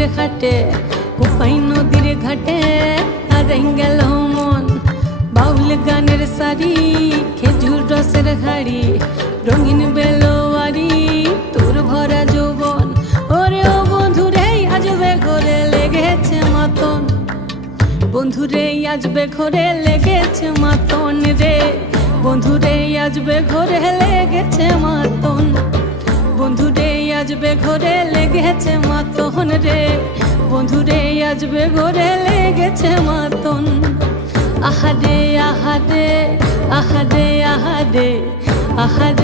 মাঠের ঘাটে কোপাই নদীর ঘাটে হারাই গেল মন বাউল গানের সারি খেজুর রসের হাড়ি রঙিন বেলোয়ারি তোর ভরা যৌবন ওরে ও বন্ধুরে আজবে ঘরে লেগেছে মাতন বন্ধুরে আজবে ঘরে লেগেছে মাতন রে বন্ধুরে আজবে ঘরে লেগেছে মাতন বন্ধুরে আজবে ঘরে লেগেছে মাতন রে বন্ধুরে আজবে ঘরে লেগেছে মাতন আহারে আহারে আহারে আহারে আহারে